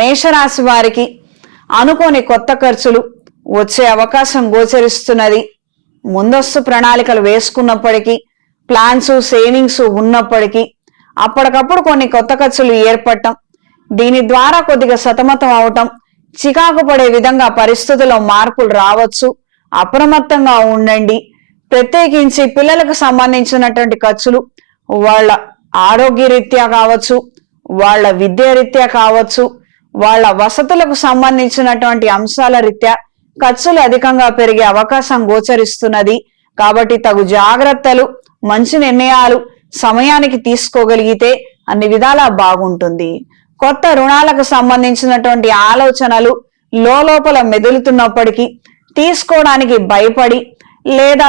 మేషరాశి వారికి అనుకోని కొత్త ఖర్చులు వచ్చే అవకాశం గోచరిస్తున్నది. ముందస్తు ప్రణాళికలు వేసుకున్నప్పటికీ ప్లాన్స్ సేవింగ్స్ ఉన్నప్పటికీ అప్పటికప్పుడు కొన్ని కొత్త ఖర్చులు ఏర్పడటం దీని ద్వారా కొద్దిగా సతమతం అవటం చికాకు పడే విధంగా పరిస్థితుల్లో మార్పులు రావచ్చు. అప్రమత్తంగా ఉండండి. ప్రత్యేకించి పిల్లలకు సంబంధించినటువంటి ఖర్చులు వాళ్ళ ఆరోగ్య రీత్యా కావచ్చు వాళ్ళ విద్యారీత్యా కావచ్చు వాళ్ళ వసతులకు సంబంధించినటువంటి అంశాల రీత్యా ఖర్చులు అధికంగా పెరిగే అవకాశం గోచరిస్తున్నది. కాబట్టి తగు జాగ్రత్తలు మంచి నిర్ణయాలు సమయానికి తీసుకోగలిగితే అన్ని విధాలా బాగుంటుంది. కొత్త రుణాలకు సంబంధించినటువంటి ఆలోచనలు లోపల మెదులుతున్నప్పటికీ తీసుకోవడానికి భయపడి లేదా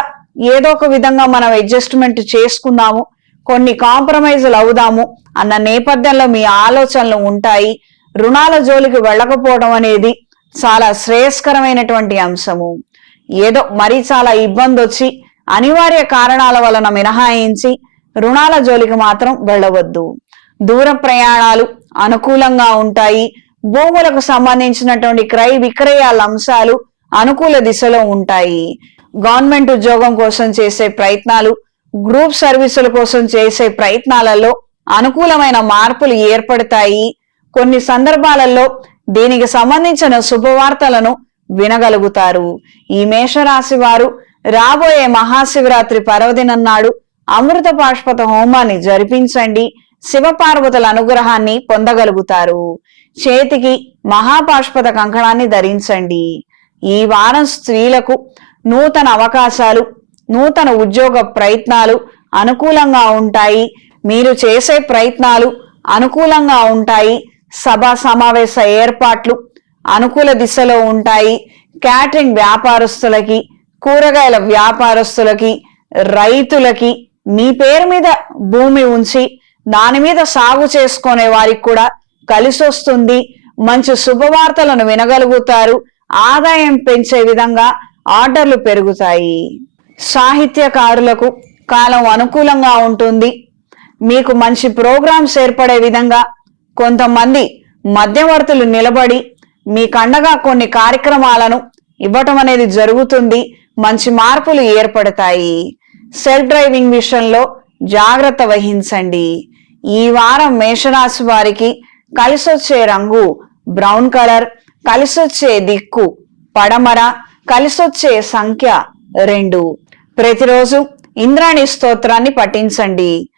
ఏదో ఒక విధంగా మనం అడ్జస్ట్మెంట్ చేసుకుందాము కొన్ని కాంప్రమైజులు అవుదాము అన్న నేపథ్యంలో మీ ఆలోచనలు ఉంటాయి. రుణాల జోలికి వెళ్ళకపోవడం అనేది చాలా శ్రేయస్కరమైనటువంటి అంశము. ఏదో మరీ చాలా ఇబ్బంది వచ్చి అనివార్య కారణాల వలన మినహాయించి రుణాల జోలికి మాత్రం వెళ్ళవద్దు. దూర ప్రయాణాలు అనుకూలంగా ఉంటాయి. భూములకు సంబంధించినటువంటి క్రయ విక్రయాల అంశాలు అనుకూల దిశలో ఉంటాయి. గవర్నమెంట్ ఉద్యోగం కోసం చేసే ప్రయత్నాలు గ్రూప్ సర్వీసుల కోసం చేసే ప్రయత్నాలలో అనుకూలమైన మార్పులు ఏర్పడతాయి. కొన్ని సందర్భాలలో దీనికి సంబంధించిన శుభవార్తలను వినగలుగుతారు. ఈ మేషరాశి వారు రాబోయే మహాశివరాత్రి పర్వదినం నాడు అమృత పాష్పత హోమాన్ని జరిపించండి. శివపార్వతుల అనుగ్రహాన్ని పొందగలుగుతారు. చేతికి మహాపాష్పత కంకణాన్ని ధరించండి. ఈ వారం స్త్రీలకు నూతన అవకాశాలు నూతన ఉద్యోగ ప్రయత్నాలు అనుకూలంగా ఉంటాయి. మీరు చేసే ప్రయత్నాలు అనుకూలంగా ఉంటాయి. సభా సమావేశ ఏర్పాట్లు అనుకూల దిశలో ఉంటాయి. క్యాటరింగ్ వ్యాపారస్తులకి కూరగాయల వ్యాపారస్తులకి రైతులకి మీ పేరు మీద భూమి ఉంచి దాని మీద సాగు చేసుకునే వారికి కూడా కలిసి వస్తుంది. మంచి శుభవార్తలను వినగలుగుతారు. ఆదాయం పెంచే విధంగా ఆర్డర్లు పెరుగుతాయి. సాహిత్యకారులకు కాలం అనుకూలంగా ఉంటుంది. మీకు మంచి ప్రోగ్రామ్స్ ఏర్పడే విధంగా కొంతమంది మధ్యవర్తులు నిలబడి మీకండగా కొన్ని కార్యక్రమాలను ఇవ్వటం అనేది జరుగుతుంది. మంచి మార్పులు ఏర్పడతాయి. సెల్ఫ్ డ్రైవింగ్ విషయంలో జాగ్రత్త వహించండి. ఈ వారం మేషరాశి వారికి కలిసొచ్చే రంగు బ్రౌన్ కలర్ కలిసొచ్చే దిక్కు పడమర కలిసొచ్చే సంఖ్య రెండు. ప్రతిరోజు ఇంద్రాణి స్తోత్రాన్ని పఠించండి.